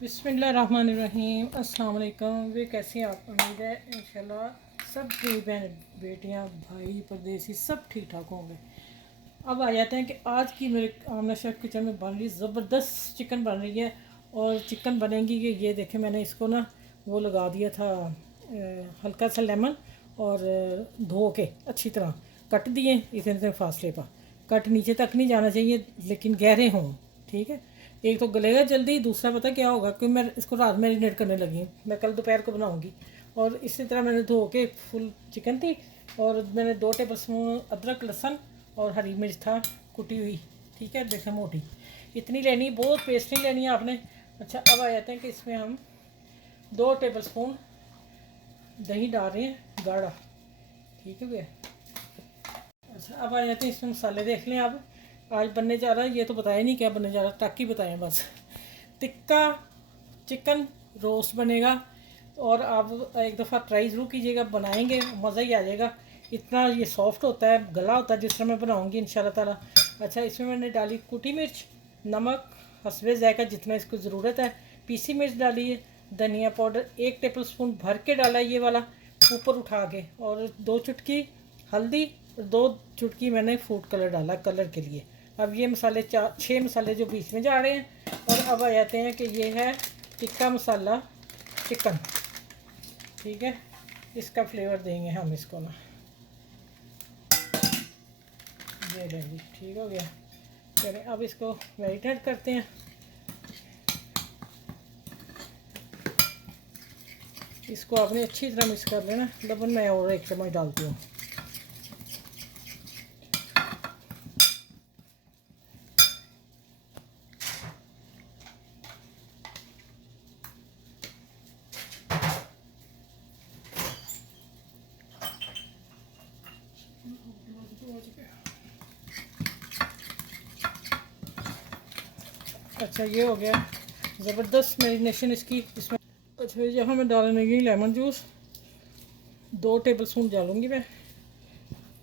बिस्मिल्लाहिर्रहमानिर्रहीम। अस्सलाम वालेकुम। वे कैसे हैं आप? उम्मीद है इंशाल्लाह सब मेरी बहन बेटियां भाई परदेसी सब ठीक ठाक होंगे। अब आ जाते हैं कि आज की मेरे आमना शेफ़ किचन में बन रही ज़बरदस्त चिकन बन रही है। और चिकन बनेगी कि ये देखें, मैंने इसको ना वो लगा दिया था हल्का सा लेमन और धो के अच्छी तरह कट दिए इतने फासले पर। कट नीचे तक नहीं जाना चाहिए लेकिन गहरे हों, ठीक है। एक तो गलेगा जल्दी, दूसरा पता क्या होगा कि मैं इसको रात मैरिनेट करने लगी हूँ, मैं कल दोपहर को बनाऊँगी। और इसी तरह मैंने धो के फुल चिकन थी और मैंने 2 टेबल स्पून अदरक लहसुन और हरी मिर्च था कुटी हुई, ठीक है, देखें मोटी इतनी लेनी, बहुत पेस्ट नहीं लेनी है आपने। अच्छा, अब आ जाते हैं कि इसमें हम 2 टेबल स्पून दही डाल रहे हैं गाढ़ा, ठीक है भैया। अच्छा, अब आ जाते हैं इसमें मसाले देख लें आप। आज बनने जा रहा है, ये तो बताया नहीं क्या बनने जा रहा है, टाकी बताएं बस। टिक्का चिकन रोस्ट बनेगा और आप एक दफ़ा ट्राई ज़रूर कीजिएगा, बनाएंगे मज़ा ही आ जाएगा। इतना ये सॉफ्ट होता है, गला होता है जिस तरह मैं बनाऊंगी इंशाल्लाह ताला। अच्छा, इसमें मैंने डाली कुटी मिर्च, नमक हस्बे ज़ायका जितना इसको ज़रूरत है, पीसी मिर्च डाली है, धनिया पाउडर 1 टेबल स्पून भर के डाला है ये वाला ऊपर उठा के, और 2 चुटकी हल्दी और 2 चुटकी मैंने फूड कलर डाला कलर के लिए। अब ये मसाले 6 मसाले जो बीच में जा रहे हैं। और अब आ जाते हैं कि ये है टिक्का मसाला चिकन, ठीक है, इसका फ्लेवर देंगे हम इसको ना। ये लेंगे, ठीक हो गया। चलिए अब इसको मैरिनेट करते हैं। इसको आपने अच्छी तरह मिक्स कर लेना। लबन मैं और 1 चम्मच डालती हूँ। अच्छा, ये हो गया ज़बरदस्त मैरिनेशन इसकी। इसमें अच्छा, यहाँ मैं डालने लगी लेमन जूस 2 टेबल स्पून डालूँगी मैं,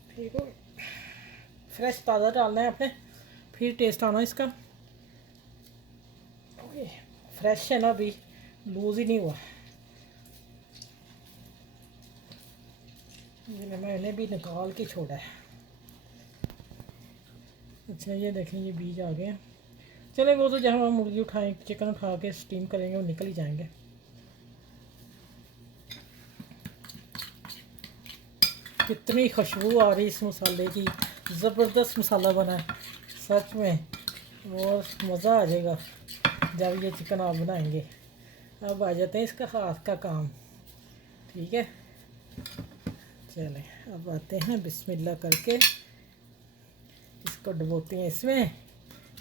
ठीक हो। फ्रेश ताज़ा डालना है आपने, फिर टेस्ट आना इसका। ओके, फ्रेश है ना, अभी लूज़ ही नहीं हुआ। ये मैंने भी निकाल के छोड़ा है। अच्छा, ये देखें ये बीज आ गए हैं। चले, वो तो जब हम मुर्गी उठाएं चिकन उठा के स्टीम करेंगे वो निकल ही जाएंगे। कितनी खुशबू आ रही इस मसाले की, ज़बरदस्त मसाला बना है सच में, और मज़ा आ जाएगा जब ये चिकन आप बनाएंगे। अब आ जाते हैं इसका हाथ का काम, ठीक है। चलें, अब आते हैं बिस्मिल्लाह करके, इसको डुबोते हैं इसमें,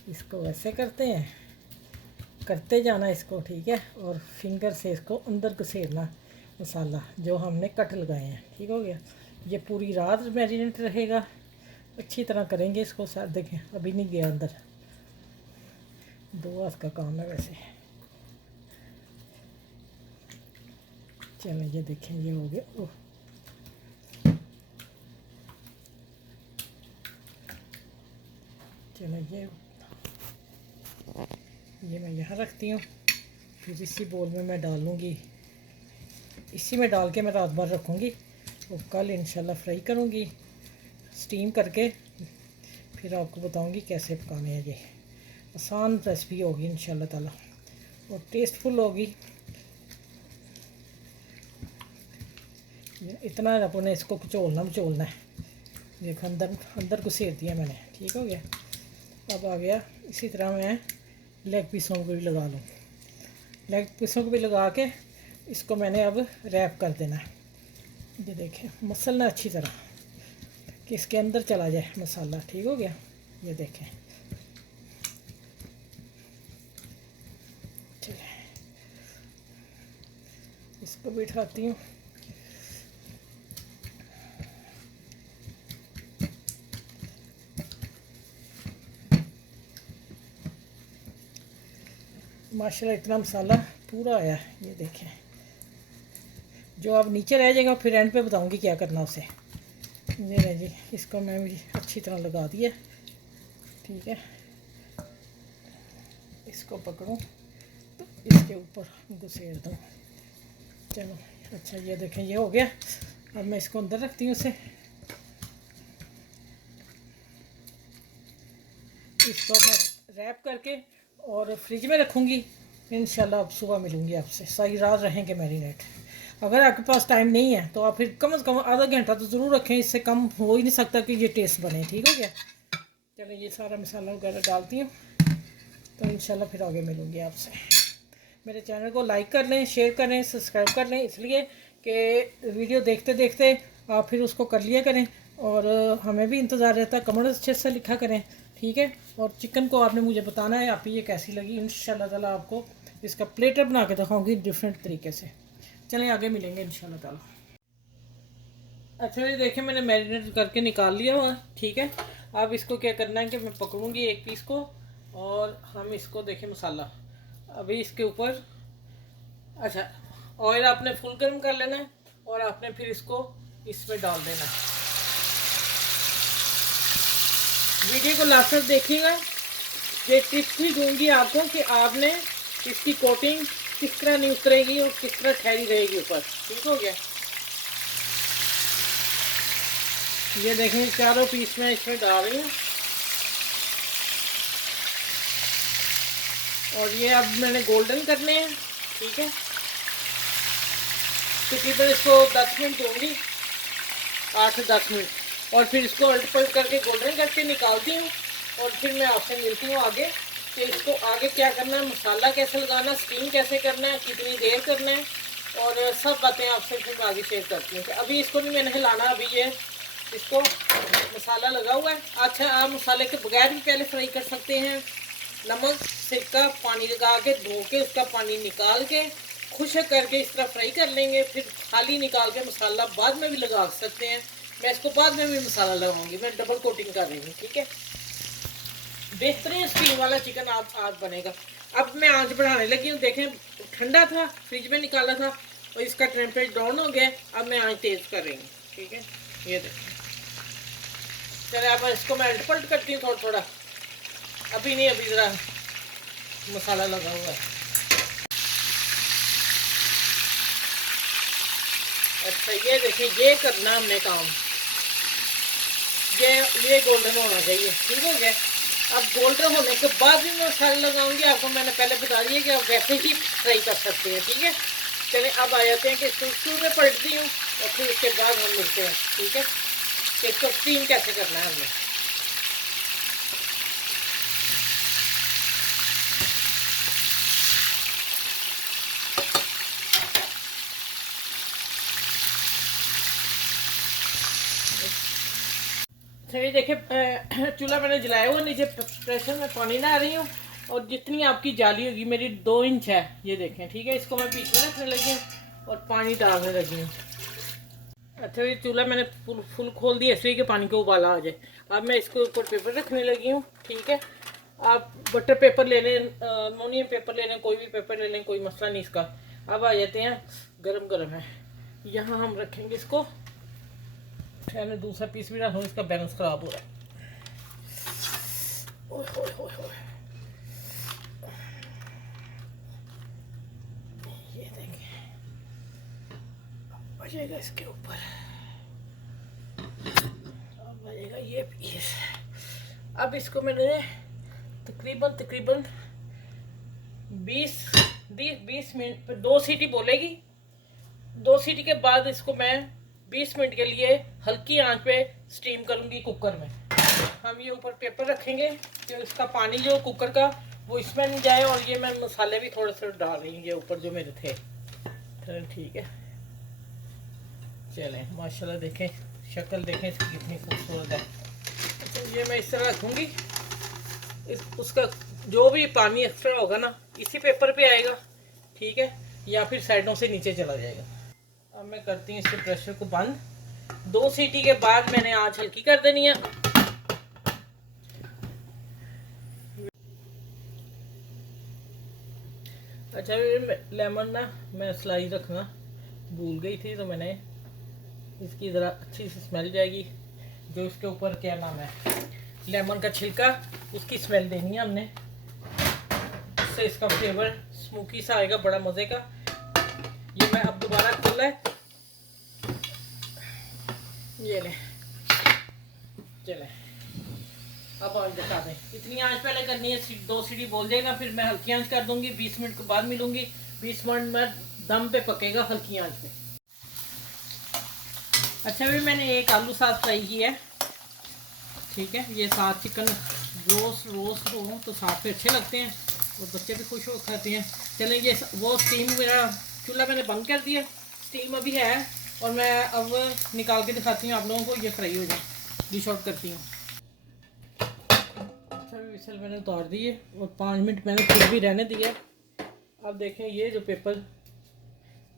इसको वैसे करते हैं, करते जाना इसको, ठीक है। और फिंगर से इसको अंदर घसेरना मसाला जो हमने कट लगाए हैं, ठीक हो गया। ये पूरी रात मैरिनेट रहेगा, अच्छी तरह करेंगे इसको। सर देखें अभी नहीं गया अंदर, 2 हाथ का काम है वैसे। चलें, ये देखें ये हो गया। ओह, चलो ये मैं यहाँ रखती हूँ। फिर इसी बोल में मैं डालूँगी, इसी में डाल के मैं रात भर रखूँगी और कल इंशाल्लाह फ्राई करूँगी स्टीम करके। फिर आपको बताऊँगी कैसे पकाने हैं। ये आसान रेसिपी होगी इंशाल्लाह ताला और टेस्टफुल होगी। इतना अपने इसको मचोलना है। देखो अंदर अंदर घुसेर दिया मैंने, ठीक हो गया। अब आ गया, इसी तरह मैं लेग पीसों को भी लगा लूँ। लेग पीसों को भी लगा के इसको मैंने अब रैप कर देना है। ये देखें मसलना अच्छी तरह कि इसके अंदर चला जाए मसाला, ठीक हो गया। ये देखें, चले इसको भी उठाती हूँ। माशाल्लाह इतना मसाला पूरा आया, ये देखें। जो अब नीचे रह जाएगा फिर एंड पे बताऊंगी क्या करना उसे। ये रह जी, इसको मैं भी अच्छी तरह लगा दिया, ठीक है। इसको पकड़ूं तो इस इसके ऊपर घुसेड़ दूँ। चलो अच्छा, ये देखें ये हो गया। अब मैं इसको अंदर रखती हूँ इसे। इसको मैं रैप करके और फ्रिज में रखूँगी। इंशाल्लाह अब सुबह मिलूँगी आपसे। सारी रात रहेंगे मैरिनेट। अगर आपके पास टाइम नहीं है तो आप फिर कम से कम आधा घंटा तो ज़रूर रखें, इससे कम हो ही नहीं सकता कि ये टेस्ट बने। ठीक हो गया। चलो ये सारा मसाला वगैरह डालती हूँ, तो इंशाल्लाह फिर आगे मिलूँगी आपसे। मेरे चैनल को लाइक कर लें, शेयर करें, सब्सक्राइब कर लें, इसलिए कि वीडियो देखते देखते आप फिर उसको कर लिया करें और हमें भी इंतज़ार रहता है। कमेंट अच्छे से लिखा करें, ठीक है। और चिकन को आपने मुझे बताना है आप ये कैसी लगी। इंशाल्लाह ताला आपको इसका प्लेटर बना के दिखाऊंगी डिफरेंट तरीके से। चलें आगे मिलेंगे इंशाल्लाह ताला। अच्छा ये देखिए मैंने मैरिनेट करके निकाल लिया हुआ, ठीक है। अब इसको क्या करना है कि मैं पकड़ूंगी एक पीस को और हम इसको देखें मसाला अभी इसके ऊपर। अच्छा ऑयल आपने फुल गर्म कर लेना है और आपने फिर इसको इसमें डाल देना है। वीडियो को लास्ट तक देखिएगा। ये टिप्स भी दूंगी आपको कि आपने इसकी कोटिंग किस तरह नहीं उतरेगी और किस तरह ठहरी रहेगी ऊपर। ठीक हो गया। ये देखें चारों पीस में इसमें डाल रही हूँ और ये अब मैंने गोल्डन करने हैं, ठीक है। तकरीबन इसको 10 मिनट दूँगी, 8 से 10 मिनट, और फिर इसको उलट पलट करके गोल्डन करके निकालती हूँ और फिर मैं आपसे मिलती हूँ आगे कि इसको आगे क्या करना है, मसाला कैसे लगाना, स्टीम कैसे करना है, कितनी देर करना है, और सब बातें आपसे फिर मैं आगे शेयर करती हूँ। अभी इसको नहीं मैंने हिलाना, अभी ये इसको मसाला लगा हुआ है। अच्छा आप मसाले के बगैर भी पहले फ्राई कर सकते हैं। नमक सिरका पानी लगा के धो के उसका पानी निकाल के खुश्क करके इस तरह फ्राई कर लेंगे, फिर खाली निकाल के मसाला बाद में भी लगा सकते हैं। मैं इसको बाद में भी मसाला लगाऊंगी, मैं डबल कोटिंग कर रही हूँ, ठीक है। बेहतरीन स्टीम वाला चिकन आज बनेगा। अब मैं आंच बढ़ाने लगी हूँ। देखें ठंडा था, फ्रिज में निकाला था और इसका टेम्परेचर डाउन हो गया। अब मैं आंच तेज़ कर रही हूँ, ठीक है। ये देखें, चलो अब इसको मैं उलट पलट करती हूँ थोड़ा थोड़ा। अभी नहीं, अभी ज़रा मसाला लगा हुआ है। अच्छा ये देखिए, ये करना हमने काम, ये गोल्डन होना चाहिए, ठीक हो गया। अब गोल्डन होने के बाद भी मैं मसाला लगाऊंगी। आपको मैंने पहले बता दिया कि आप वैसे ही फ्राई कर सकते हैं, ठीक है। चलिए अब आ जाते हैं कि शुरू में पलट दी हूँ और फिर उसके बाद हम मिलते हैं, ठीक है, कि इसको स्टीम कैसे करना है हमने। ये देखिए चूल्हा मैंने जलाया हुआ, नीचे प्रेशर में पानी ना आ रही हूँ और जितनी आपकी जाली होगी मेरी 2 इंच है, ये देखें, ठीक है। इसको मैं बीच में रखने लगी हूँ और पानी डालने लगी हूँ। अच्छा ये चूल्हा मैंने फुल खोल दिया इसलिए कि पानी को उबाला आ जाए। अब मैं इसके ऊपर पेपर रखने लगी हूँ, ठीक है। आप बटर पेपर ले लें, अमोनियम पेपर ले लें, कोई भी पेपर ले लें, कोई मसला नहीं इसका। अब आ जाते हैं, गरम गरम है, यहाँ हम रखेंगे इसको। मैंने दूसरा पीस भी रखा, इसका बैलेंस खराब हो रहा है। ओए होए होए होए, ये देखें अब बजेगा इसके ऊपर, अब बजेगा ये पीस। अब इसको मैंने तकरीबन 20 मिनट पर 2 सीटी बोलेगी। 2 सीटी के बाद इसको मैं 20 मिनट के लिए हल्की आंच पे स्टीम करूंगी कुकर में। हम ये ऊपर पेपर रखेंगे कि उसका पानी जो कुकर का वो इसमें नहीं जाए, और ये मैं मसाले भी थोड़े से डाल रही हूँ ये ऊपर जो मेरे थे। चलो ठीक है, चलें माशाल्लाह देखें शक्ल देखें इसकी कितनी खूबसूरत है। तो ये मैं इस तरह रखूँगी, उसका जो भी पानी एक्स्ट्रा होगा ना इसी पेपर पे आएगा, ठीक है, या फिर साइडों से नीचे चला जाएगा। अब मैं करती हूँ इसके प्रेशर को बंद। 2 सीटी के बाद मैंने आंच हल्की कर देनी है। अच्छा लेमन ना मैं स्लाइस रखना भूल गई थी, तो मैंने इसकी ज़रा अच्छी सी स्मेल जाएगी। जो इसके ऊपर क्या नाम है, लेमन का छिलका, उसकी स्मेल देनी है हमने, इससे इसका फ्लेवर स्मोकी सा आएगा, बड़ा मज़े का। ये मैं अब दोबारा खोला है, ये ले चले। अब आँच दिखा दें, इतनी आँच पहले करनी है, 2 सीढ़ी बोल देगा, फिर मैं हल्की आँच कर दूंगी। 20 मिनट के बाद मिलूंगी। 20 मिनट में दम पे पकेगा हल्की आँच पे। अच्छा भी मैंने एक आलू साथ फ्राई किया है, ठीक है। ये साथ चिकन रोस्ट हो तो साथ पे अच्छे लगते हैं और बच्चे भी खुश हो खाते हैं। चलें, ये वो स्टीम, मेरा चूल्हा मैंने बंद कर दिया, स्टीम अभी है, और मैं अब निकाल के दिखाती हूँ आप लोगों को। ये फ्राई हो जाए, डिश आउट करती हूँ। अच्छा भी विसल मैंने उतार दी है और 5 मिनट मैंने खुद भी रहने दिया। अब देखें ये जो पेपर,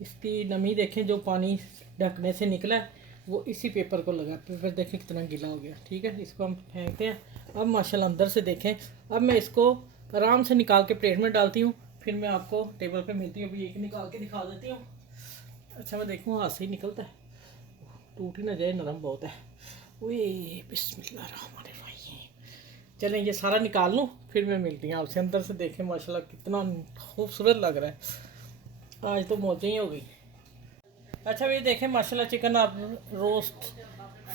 इसकी नमी देखें, जो पानी ढकने से निकला है वो इसी पेपर को लगा। पेपर देखें कितना गीला हो गया, ठीक है। इसको हम फेंकते हैं। अब माशाल्लाह अंदर से देखें। अब मैं इसको आराम से निकाल के प्लेट में डालती हूँ, फिर मैं आपको टेबल पे मिलती हूँ। अभी एक निकाल के दिखा देती हूँ। अच्छा मैं देखूँ, हाथ से ही निकलता है, टूट ही ना जाए, नरम बहुत है। ओए बिस्मिल्लाहिर्रहमानिर्रहीम। चलें ये सारा निकाल लूँ, फिर मैं मिलती हूँ आपसे। अंदर से देखें माशाल्लाह कितना खूबसूरत लग रहा है। आज तो मौजें ही हो गई। अच्छा ये देखें माशाल्लाह चिकन आप roast,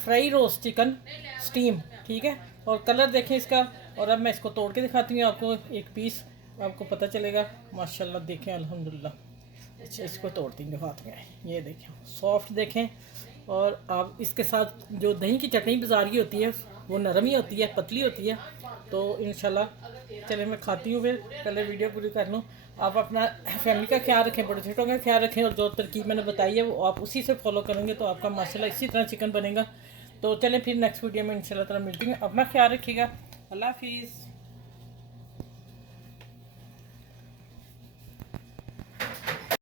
fry roast chicken steam, ठीक है। और कलर देखें इसका। और अब मैं इसको तोड़ के दिखाती हूँ आपको, एक पीस, आपको पता चलेगा। माशाल्लाह देखें अल्हम्दुलिल्लाह। अच्छा इसको तोड़ती हूँ हाथ में, ये देखें सॉफ्ट देखें। और आप इसके साथ जो दही की चटनी बाजार की होती है वो नरम ही होती है, पतली होती है। तो इंशाल्लाह चले मैं खाती हूँ, फिर पहले वीडियो पूरी कर लूँ। आप अपना फैमिली का ख्याल रखें, बड़े छोटों का ख्याल रखें, और जो तरकीब मैंने बताई है वो आप उसी से फॉलो करेंगे तो आपका माशाल्लाह इसी तरह चिकन बनेगा। तो चलें फिर नेक्स्ट वीडियो में इंशाल्लाह ताला मिलती हैं। अपना ख्याल रखिएगा। अल्लाह हाफिज़।